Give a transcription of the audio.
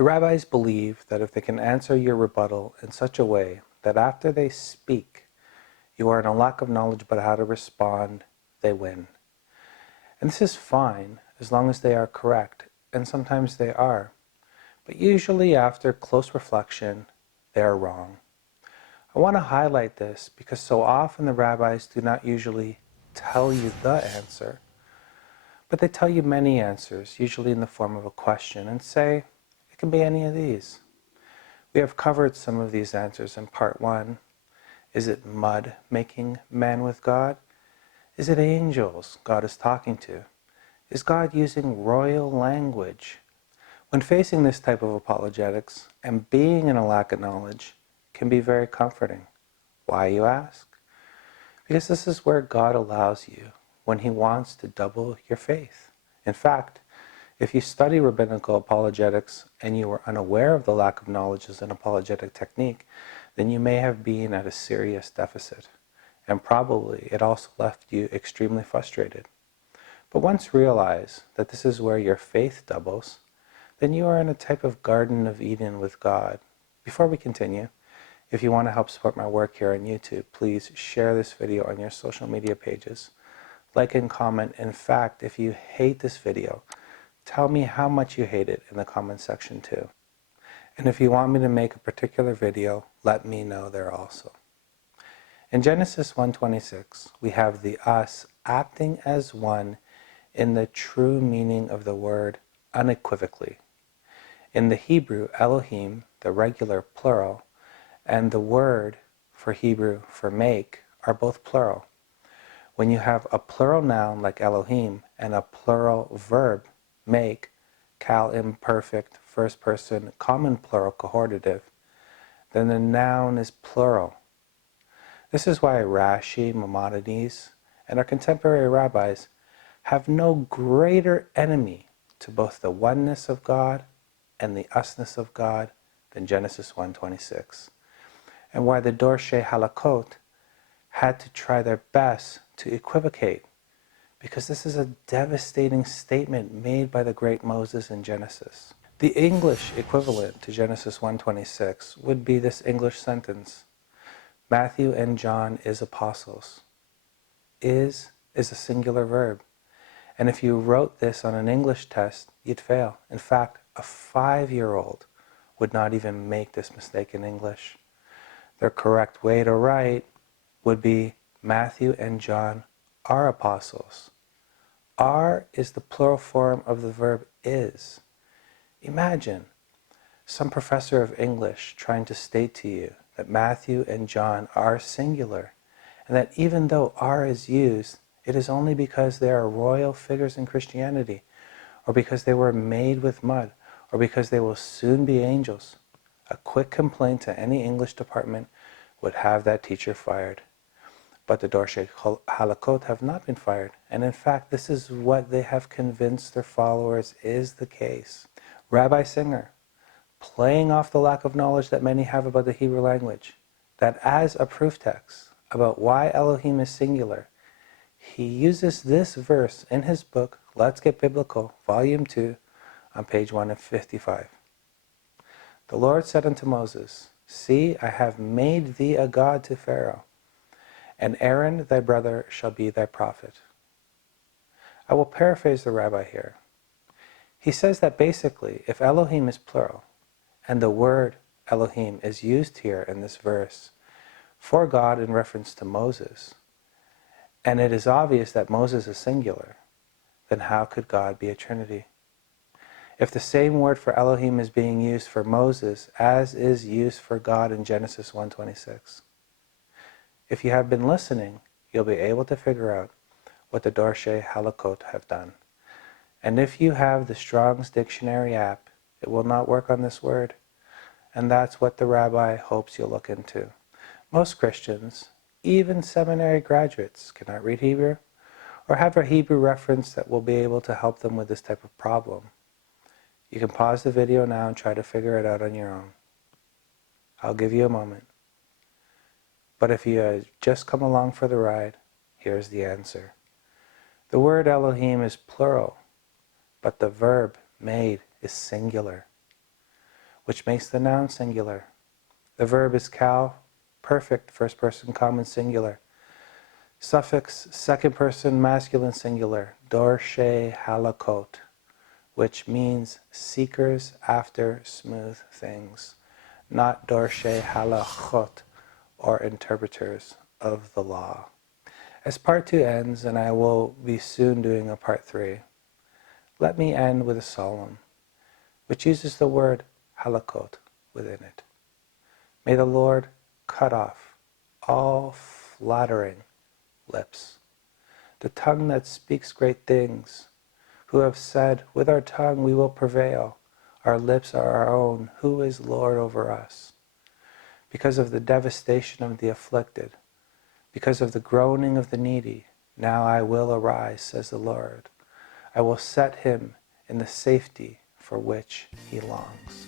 The rabbis believe that if they can answer your rebuttal in such a way that after they speak, you are in a lack of knowledge about how to respond, they win. And this is fine as long as they are correct, and sometimes they are. But usually after close reflection, they are wrong. I want to highlight this because so often the rabbis do not usually tell you the answer, but they tell you many answers, usually in the form of a question, and say, it can be any of these. We have covered some of these answers in part 1. Is it mud making man with God? Is it angels God is talking to? Is God using royal language? When facing this type of apologetics and being in a lack of knowledge can be very comforting. Why, you ask? Because this is where God allows you when He wants to double your faith. In fact, if you study rabbinical apologetics and you were unaware of the lack of knowledge as an apologetic technique, then you may have been at a serious deficit, and probably it also left you extremely frustrated. But once realize that this is where your faith doubles, then you are in a type of Garden of Eden with God. Before we continue, if you want to help support my work here on YouTube, please share this video on your social media pages. Like and comment. In fact, if you hate this video, tell me how much you hate it in the comment section too. And if you want me to make a particular video, let me know there also. In Genesis 1:26, we have the us acting as one in the true meaning of the word unequivocally. In the Hebrew, Elohim, the regular plural, and the word for Hebrew for make are both plural. When you have a plural noun like Elohim and a plural verb, make, cal imperfect, first person, common plural cohortative, then the noun is plural. This is why Rashi, Maimonides, and our contemporary rabbis have no greater enemy to both the oneness of God and the usness of God than Genesis 1:26, and why the dorshe halaqot had to try their best to equivocate, because this is a devastating statement made by the great Moses in Genesis. The English equivalent to Genesis 1:26 would be this English sentence: Matthew and John is apostles. Is a singular verb. And if you wrote this on an English test, you'd fail. In fact, a 5-year-old would not even make this mistake in English. The correct way to write would be Matthew and John are apostles. Are is the plural form of the verb is. Imagine some professor of English trying to state to you that Matthew and John are singular, and that even though are is used, it is only because they are royal figures in Christianity, or because they were made with mud, or because they will soon be angels. A quick complaint to any English department would have that teacher fired. But the dorshe halaqot have not been fired, and in fact this is what they have convinced their followers is the case. Rabbi Singer, playing off the lack of knowledge that many have about the Hebrew language, that as a proof text about why Elohim is singular, he uses this verse in his book, Let's Get Biblical, Volume 2, on page 155. The Lord said unto Moses, See, I have made thee a god to Pharaoh, and Aaron thy brother shall be thy prophet. I will paraphrase the rabbi here. He says that basically, if Elohim is plural, and the word Elohim is used here in this verse for God in reference to Moses, and it is obvious that Moses is singular, then how could God be a trinity? If the same word for Elohim is being used for Moses as is used for God in Genesis 1:26. If you have been listening, you'll be able to figure out what the dorshe halaqot have done. And if you have the Strong's Dictionary app, it will not work on this word. And that's what the rabbi hopes you'll look into. Most Christians, even seminary graduates, cannot read Hebrew or have a Hebrew reference that will be able to help them with this type of problem. You can pause the video now and try to figure it out on your own. I'll give you a moment. But if you have just come along for the ride, here's the answer. The word Elohim is plural, but the verb made is singular. which makes the noun singular. The verb is kal, perfect first person common singular. Suffix second person masculine singular, dorshe halaqot, which means seekers after smooth things, not dorshe halaqot, or interpreters of the law. As part 2 ends, and I will be soon doing a part 3, let me end with a psalm, which uses the word halaqot within it. May the Lord cut off all flattering lips, the tongue that speaks great things, who have said, with our tongue we will prevail, our lips are our own, who is Lord over us? Because of the devastation of the afflicted, because of the groaning of the needy, now I will arise, says the Lord. I will set him in the safety for which he longs.